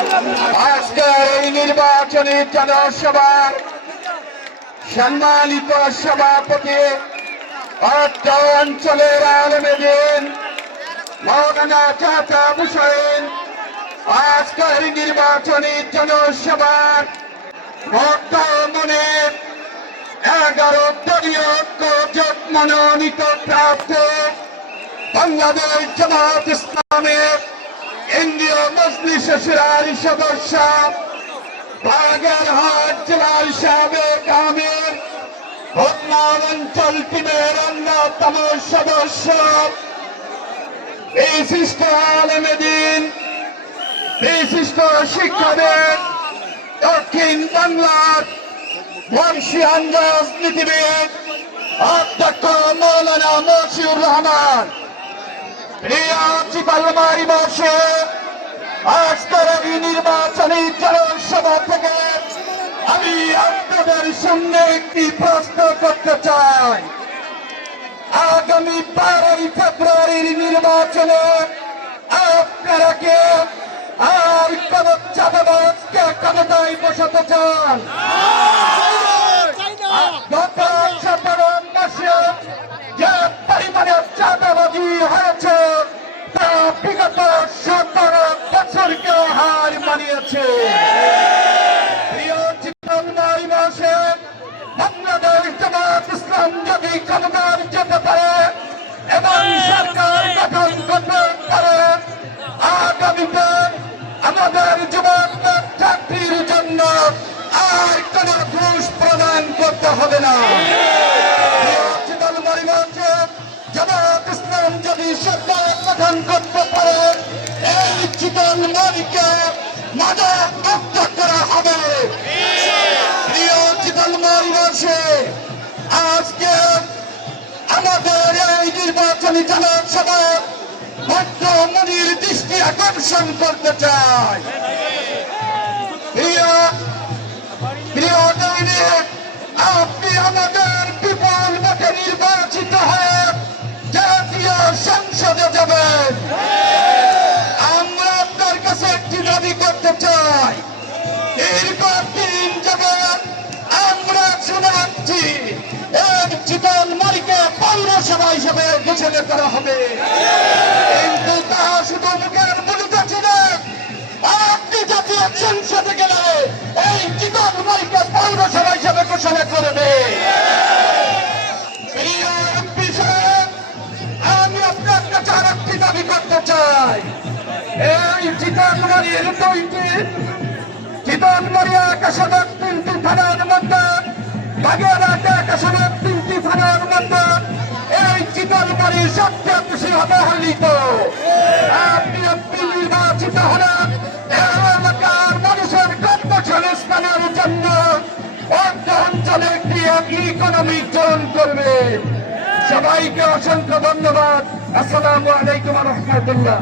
আজকের এই নির্বাচনী জনসভার সম্মানিত সভাপতি অত্র অঞ্চলের আলেমে দ্বীন মাওলানা চাচা হুসাইন আজকের নির্বাচনী জনসভার বর্তমানে 11 দলীয় জোট মনোনীত প্রার্থী বাংলাদেশ জামাত ইসলামের কেন্দ্রীয় মজলিস শুরার সদস্য বাগেরহাট জেলার সাবেক আমির খুলনা অঞ্চল টিমের অন্যতম সদস্য বিশিষ্ট আলেমে দ্বীন বিশিষ্ট শিক্ষাবিদ দক্ষিণ বাংলার বর্ষিয়ান রাজনীতিবিদ অধ্যক্ষ মৌলানা মশিউর রহমান প্রিয় চিপালমারি বসে আজকের এই নির্বাচনী জনসভা থেকে আমি আপনাদের সামনে একটি প্রশ্ন করতে চাই। আগামী 12 ফেব্রুয়ারির নির্বাচনে আপনারা কে আর কোন চাঁদাবাজকে ক্ষমতায় বসাতে চান? গত 17 মাসে যে পরিমাণে চাঁদাবাজি হয়েছে তা বিগত 17 বছরকে হার মানিয়েছে। প্রিয় চিত্রনারী মাসে বাংলাদেশ জামাত ইসলাম যদি ক্ষমতায় যেতে পারে এবং সরকার গঠন করতে পারে, আগামীতে আমাদের যুবকদের চাকরির জন্য আর কোন ঘুষ প্রদান করতে হবে না। জামাত ইসলাম যদি সরকার গঠন করতে পারে এই চিতলমারীকে মাদক মুক্ত করা হবে। প্রিয় চিতলমারীবাসী, আজকে আমাদের এই নির্বাচনী জনসভা ভদ্রমণির দৃষ্টি আকর্ষণ করতে চাই। প্রিয় দৈনিক, আপনি আমাদের বিপুল ভোটে নির্বাচিত হয়ে জাতীয় সংসদে যাবেন। আমরা আপনার কাছে একটি দাবি করতে চাই। দীর্ঘদিন যাবেন আমরা শোনাচ্ছি এক চিতলমারীকে পৌরসভা হিসেবে ঘোষণা করা হবে, কিন্তু তা শুধু মুখের বলিতে ছিল। আপনি জাতীয় সংসদে গেলে এই চিতলমারীকে পৌরসভা হিসেবে ঘোষণা করবে। আমি আপনার কাছে আর একটি দাবি করতে চাই। এই চিতলমারীর চিতলমারী আকাশনের 3টি থানার মধ্যে, বাগেরহাট আকাশনের 3টি থানার মধ্যে এই চিতলমারী সবচেয়ে বেশি অবহেলিত। আপনি নির্বাচিত হলেন এলাকার মানুষের কর্মসংস্থানের জন্য অঞ্চলে একটি ইকোনমিক জোন করবে। সবাইকে অসংখ্য ধন্যবাদ। আসসালামু আলাইকুম ওয়া রাহমাতুল্লাহ।